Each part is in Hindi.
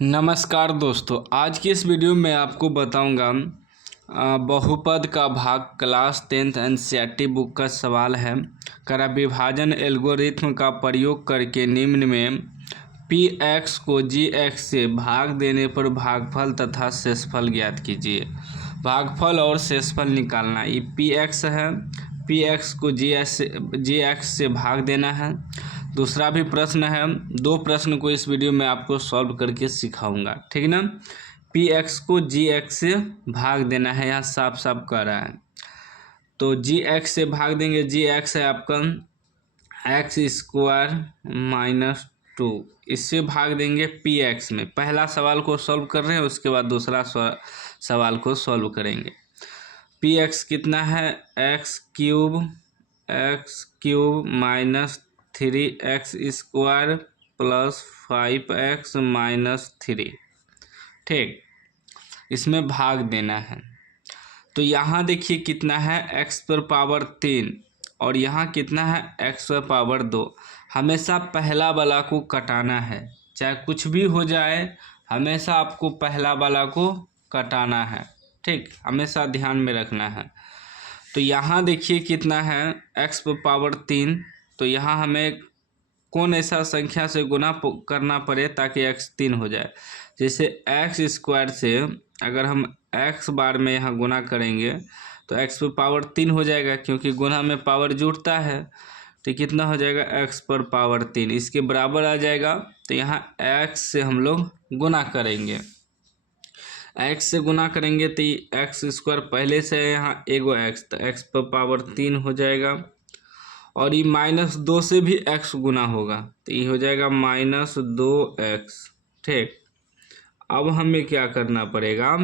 नमस्कार दोस्तों, आज की इस वीडियो में आपको बताऊंगा बहुपद का भाग क्लास 10th एनसीईआरटी बुक का सवाल है। करा विभाजन एल्गोरिथ्म का प्रयोग करके निम्न में पी एक्स को जी एक्स से भाग देने पर भागफल तथा शेषफल ज्ञात कीजिए। भागफल और शेषफल निकालना। ये पी एक्स है, पी एक्स को जी एक्स से भाग देना है। दूसरा भी प्रश्न है। दो प्रश्न को इस वीडियो में आपको सॉल्व करके सिखाऊंगा, ठीक ना। पी एक्स को जी एक्स से भाग देना है, यहाँ साफ साफ कह रहा है। तो जी एक्स से भाग देंगे। जी एक्स है आपका एक्स स्क्वायर माइनस 2, इससे भाग देंगे पी एक्स में। पहला सवाल को सॉल्व कर रहे हैं, उसके बाद दूसरा सवाल को सॉल्व करेंगे। पी एक्स कितना है, x cube minus 3x square plus 5x minus 3, ठीक। इसमें भाग देना है। तो यहाँ देखिए कितना है, x पर पावर 3 और यहाँ कितना है, x पर पावर 2। हमेशा पहला वाला को कटाना है, चाहे कुछ भी हो जाए, हमेशा आपको पहला वाला को कटाना है, ठीक। हमेशा ध्यान में रखना है। तो यहाँ देखिए कितना है, x पर पावर 3। तो यहाँ हमें कौन ऐसा संख्या से गुना करना पड़े ताकि x 3 हो जाए। जैसे एक्स स्क्वायर से अगर हम x बार में यहाँ गुना करेंगे तो x पर पावर 3 हो जाएगा, क्योंकि गुना में पावर जुड़ता है। तो कितना हो जाएगा, x पर पावर 3, इसके बराबर आ जाएगा। तो यहाँ x से हम लोग गुना करेंगे, x से गुना करेंगे तो एक्स स्क्वायर पहले से है यहाँ एगो x, तो x पर पावर 3 हो जाएगा। और ये -2 से भी x गुना होगा, तो ये हो जाएगा -2x, ठीक। अब हमें क्या करना पड़ेगा,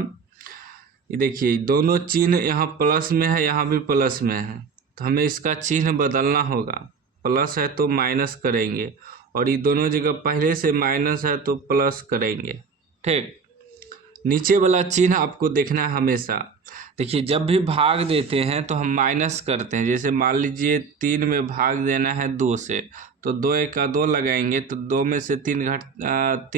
ये देखिए दोनों चिन्ह यहाँ प्लस में है, यहाँ भी प्लस में है, तो हमें इसका चिन्ह बदलना होगा। प्लस है तो माइनस करेंगे, और ये दोनों जगह पहले से माइनस है तो प्लस करेंगे, ठीक। नीचे वाला चिन्ह आपको देखना है हमेशा। देखिए जब भी भाग देते हैं तो हम माइनस करते हैं। जैसे मान लीजिए 3 में भाग देना है 2 से, तो 2 का 2 लगाएंगे तो 2 में से 3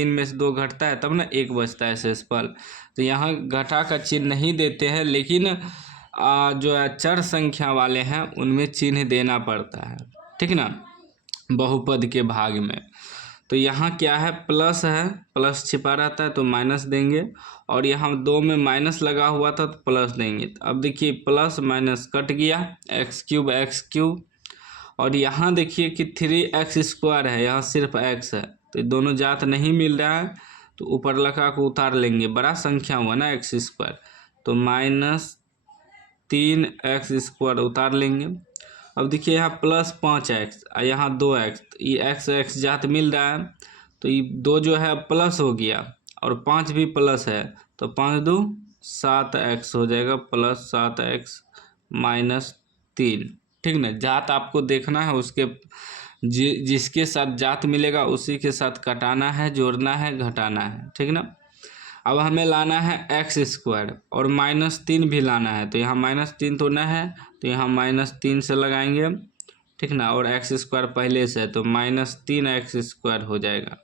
में से 2 घटता है, तब ना 1 बचता है शेषफल। तो यहाँ घटा का चिन्ह नहीं देते हैं, लेकिन जो चर संख्या वाले हैं उनमें चिन्ह देना पड़ता है, ठीक ना, बहुपद के भाग में। तो यहाँ क्या है, प्लस है, प्लस छिपा रहता है तो माइनस देंगे, और यहाँ 2 में माइनस लगा हुआ था तो प्लस देंगे। तो अब देखिए प्लस माइनस कट गया, एक्स क्यूब, और यहाँ देखिए कि 3x स्क्वायर है, यहाँ सिर्फ x है, तो दोनों जात नहीं मिल रहा है, तो ऊपर लगा को उतार लेंगे, बड़ा संख्या हुआ ना एक्स स्क्वायर, तो -3x स्क्वायर उतार लेंगे। अब देखिए यहाँ +5x और यहाँ 2x, ये x जात मिल रहा है, तो ये 2 जो है प्लस हो गया और 5 भी प्लस है, तो 5 2 7x हो जाएगा, +7x -3, ठीक ना। जात आपको देखना है, उसके जिसके साथ जात मिलेगा उसी के साथ कटाना है, जोड़ना है, घटाना है, ठीक ना। अब हमें लाना है एक्स स्क्वायर और -3 भी लाना है, तो यहाँ -3 तो न है, तो यहाँ -3 से लगाएंगे, ठीक ना। और एक्स स्क्वायर पहले से है तो -3x स्क्वायर हो जाएगा।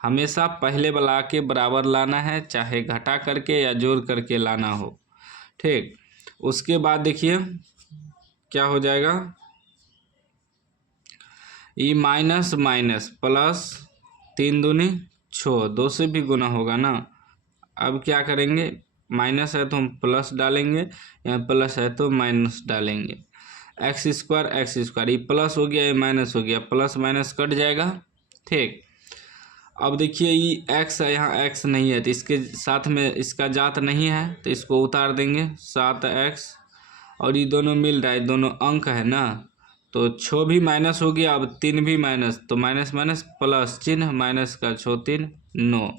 हमेशा पहले वाला के बराबर लाना है, चाहे घटा करके या जोड़ करके लाना हो, ठीक। उसके बाद देखिए क्या हो जाएगा, ये माइनस माइनस प्लस, 3 दूनी 6, 2 से भी गुना होगा ना। अब क्या करेंगे, माइनस है तो हम प्लस डालेंगे, यहाँ प्लस है तो माइनस डालेंगे। एक्स स्क्वायर ये प्लस हो गया, ये माइनस हो गया, प्लस माइनस कट जाएगा, ठीक। अब देखिए ये एक्स है, यहाँ एक्स नहीं है, तो इसके साथ में इसका जात नहीं है, तो इसको उतार देंगे 7x, और ये दोनों मिल रहा है, दोनों अंक है ना, तो 6 भी माइनस हो गया, अब 3 भी माइनस, तो माइनस माइनस प्लस चिन्ह, माइनस का 6 3 9।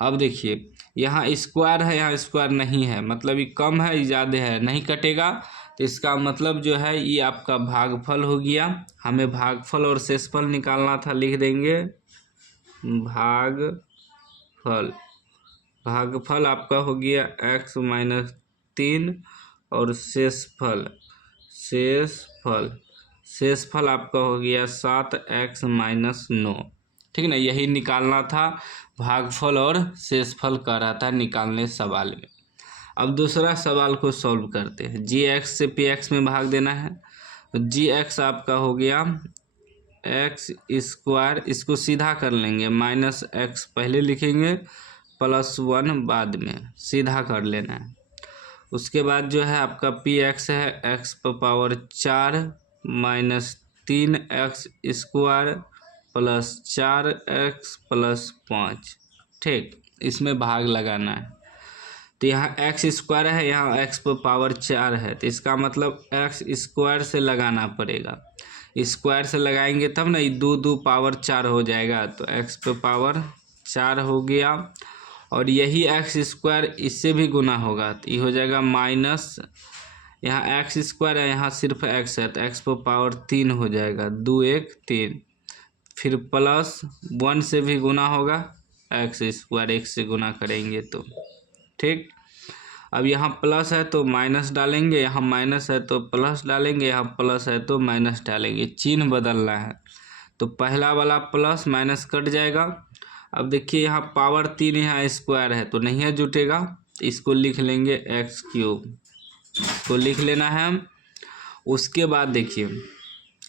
अब देखिए यहाँ स्क्वायर है, यहाँ स्क्वायर नहीं है, मतलब ये कम है, ये ज़्यादा है, नहीं कटेगा, तो इसका मतलब जो है ये आपका भागफल हो गया। हमें भागफल और शेषफल निकालना था, लिख देंगे भागफल आपका हो गया x -3, और शेषफल आपका हो गया 7x -9, ठीक ना, यही निकालना था, भागफल और शेषफल कह रहा था निकालने सवाल में। अब दूसरा सवाल को सॉल्व करते हैं। जी एक्स से पी एक्स में भाग देना है, तो जी एक्स आपका हो गया एक्स स्क्वायर, इसको सीधा कर लेंगे, माइनस एक्स पहले लिखेंगे प्लस 1 बाद में, सीधा कर लेना है। उसके बाद जो है आपका पी एक्स है x power 4 minus 3 x square plus 4 x plus 5। ठीक, इसमें भाग लगाना है। तो यहाँ एक्स स्क्वायर है, यहाँ एक्स पावर 4 है, तो इसका मतलब एक्स स्क्वायर से लगाना पड़ेगा। स्क्वायर से लगाएंगे तब ना, ये 2 पावर 4 हो जाएगा, तो एक्स पावर 4 हो गया। और यही एक्स स्क्वायर इससे भी गुना होगा, तो ये हो जाएगा माइनस, यहाँ एक्स स्क्वायर है, यहाँ सिर्फ एक्स है, तो एक्स पावर 3 हो जाएगा, 2 1 3। फिर प्लस 1 से भी गुना होगा, एक्स स्क्वायर 1 से गुना करेंगे तो। ठीक, अब यहाँ प्लस है तो माइनस डालेंगे, यहाँ माइनस है तो प्लस डालेंगे, यहाँ प्लस है तो माइनस डालेंगे, चिन्ह बदलना है। तो पहला वाला प्लस माइनस कट जाएगा। अब देखिए यहाँ पावर 3, यहाँ स्क्वायर है तो नहीं है जुटेगा, इसको लिख लेंगे एक्स क्यूब, इसको लिख लेना है। उसके बाद देखिए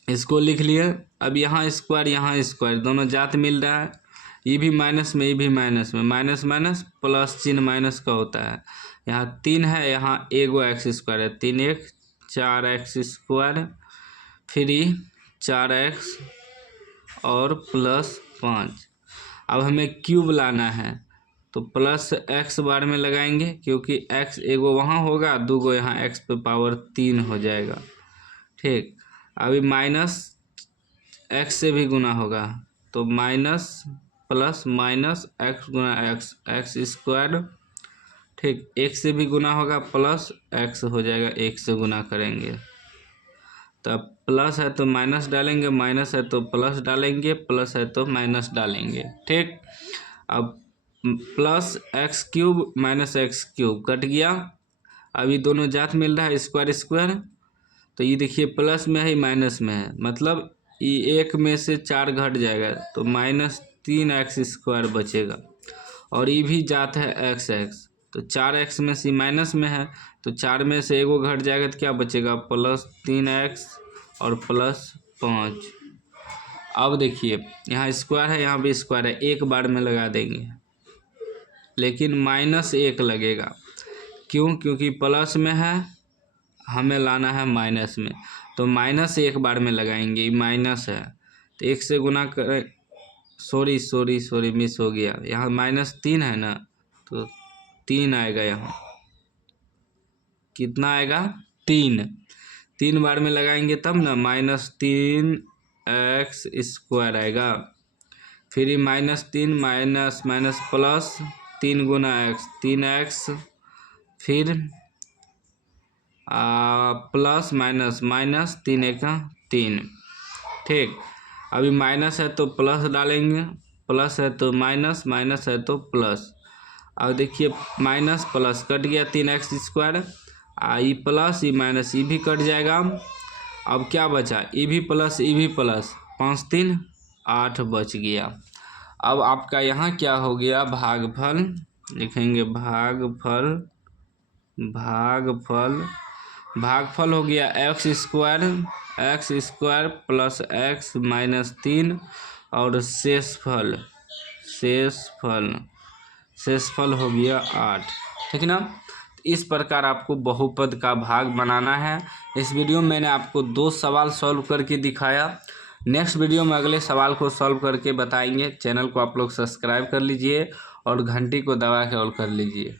इसको लिख लिए, अब यहाँ स्क्वायर दोनों जात मिल रहा है, ये भी माइनस में, ये भी माइनस में, माइनस माइनस प्लस, चिन्ह माइनस का होता है। यहाँ 3 है, यहाँ एगो एक्स स्क्वायर है, 3 1 4 एक्स स्क्वायर, फिर 4 एक्स और प्लस 5। अब हमें क्यूब लाना है, तो प्लस एक्स बार में लगाएंगे, क्योंकि एक्स एगो वहाँ होगा, 2 गो यहाँ एक्स पे पावर 3 हो जाएगा। ठीक, अभी माइनस एक्स से भी गुना होगा, तो माइनस प्लस माइनस एक्स गुना एक्स, एक्स स्क्वायर। ठीक, 1 से भी गुना होगा, प्लस एक्स हो जाएगा, 1 से गुना करेंगे, तब प्लस है तो माइनस डालेंगे, माइनस है तो प्लस डालेंगे, प्लस है तो माइनस डालेंगे। ठीक, अब plus x cube minus x cube cut गया, अभी दोनों जात मिल रहा है, स्क्वायर स्क्वायर, तो ये देखिए प्लस में है माइनस में है, मतलब ये 1 में से 4 घट जाएगा, तो माइनस 3 एक्स स्क्वायर बचेगा। और ये भी जात है एक्स एक्स, तो 4 एक्स में से माइनस में है, तो 4 में से एगो घट जाएगा, तो क्या बचेगा, प्लस 3 एक्स और प्लस 5। अब देखिए यहाँ स्क्वायर है, यहाँ भी स्क्वायर है, एक बार में लगा देंगे, लेकिन माइनस 1 लगेगा, क्यों, क्योंकि प्लस में है, हमें लाना है माइनस में, तो माइनस 1 बार में लगाएंगे, माइनस है तो 1 से गुना कर, सॉरी मिस हो गया, यहाँ माइनस 3 है ना, तो 3 आएगा, यहाँ कितना आएगा, 3 बार में लगाएंगे तब ना, माइनस 3 एक्स स्क्वायर आएगा, फिर माइनस 3 माइनस माइनस प्लस 3 गुना एक्स, 3 एक्स, फिर प्लस माइनस माइनस 3 1 3। ठीक, अभी माइनस है तो प्लस डालेंगे, प्लस है तो माइनस, माइनस है तो प्लस। अब देखिए माइनस प्लस कट गया, 3 एक्स स्क्वायर, ये प्लस ये माइनस ये भी कट जाएगा। अब क्या बचा, ये भी प्लस 5 3 8 बच गया। अब आपका यहाँ क्या हो गया, भागफल लिखेंगे, भागफल हो गया x square plus x minus 3 और शेषफल हो गया 8। ठीक है ना, इस प्रकार आपको बहुपद का भाग बनाना है। इस वीडियो में मैंने आपको 2 सवाल सॉल्व करके दिखाया। नेक्स्ट वीडियो में अगले सवाल को सॉल्व करके बताएंगे। चैनल को आप लोग सब्सक्राइब कर लीजिए और घंटी को दबा के ऑल कर लीजिए।